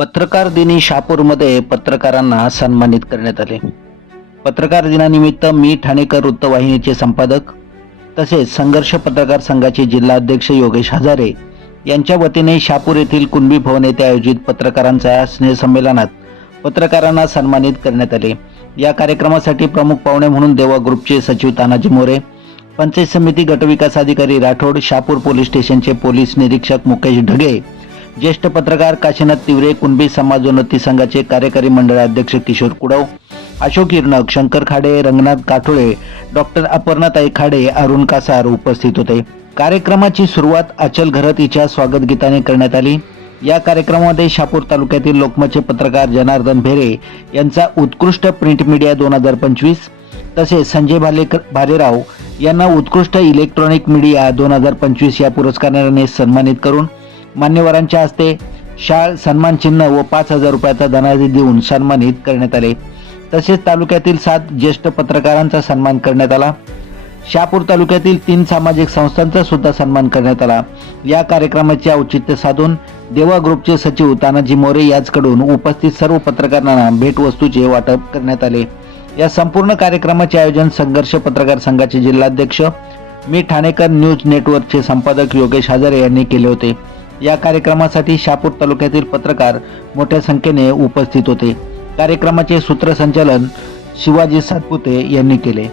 पत्रकार दिनी शहापूरमध्ये पत्रकारांना सन्मानित करण्यात आले. पत्रकार दिनानिमित्त मी ठाणेकर वृत्तवाहिनीचे संपादक तसेच संघर्ष पत्रकार संघाचे जिल्हा अध्यक्ष योगेश हजारे यांच्या वतीने शहापूर येथील कुणबी भवन येथे आयोजित पत्रकारांच्या स्नेहसंमेलनात पत्रकारांना सन्मानित करण्यात आले. या कार्यक्रमासाठी प्रमुख पाहुणे म्हणून देवा ग्रुपचे सचिव तानाजी मोरे, पंचायत समिती गटविकास अधिकारी राठोड, शहापूर पोलीस स्टेशनचे पोलीस निरीक्षक मुकेश ढगे, ज्येष्ठ पत्रकार काशीनाथ तिवरे, कुणबी समाजोन्नती संघाचे कार्यकारी मंडळ अध्यक्ष किशोर कुडव, अशोक इरनक, शंकर खाडे, रंगनाथ काठोळे, डॉक्टर अपर्णाताई खाडे, अरुण कासार उपस्थित होते. कार्यक्रमाची सुरुवात अचल घरत हिच्या स्वागत गीताने करण्यात आली. या कार्यक्रमामध्ये शहापूर तालुक्यातील लोकमतचे पत्रकार जनार्दन भेरे यांचा उत्कृष्ट प्रिंट मीडिया 2025 तसेच संजय भालेराव यांना उत्कृष्ट इलेक्ट्रॉनिक मीडिया 2025 या पुरस्काराने सन्मानित करून मान्यवरांच्या हस्ते शाल, सन्मान चिन्ह व 5,000 रुपयाचा धनादेश देऊन सन्मानित करण्यात आले. तसेच तालुक्यातील 7 ज्येष्ठ पत्रकारांचा सन्मान करण्यात आला. शहापूर तालुक्यातील 3 सामाजिक संस्थांचा सुद्धा सन्मान करण्यात आला. या कार्यक्रमाचे औचित्य साधून देवा ग्रुपचे सचिव तानाजी मोरे याचकडून उपस्थित सर्व पत्रकारांना भेटवस्तूचे वाटप करण्यात आले. या संपूर्ण कार्यक्रमाचे आयोजन संघर्ष पत्रकार संघाचे जिल्हाध्यक्ष मी ठाणेकर न्यूज नेटवर्कचे संपादक योगेश हजारे यांनी केले होते. या कार्यक्रमासाठी शहापूर तालुक्यातील पत्रकार मोठ्या संख्येने उपस्थित होते. कार्यक्रमाचे सूत्रसंचालन शिवाजी सातपुते यांनी केले.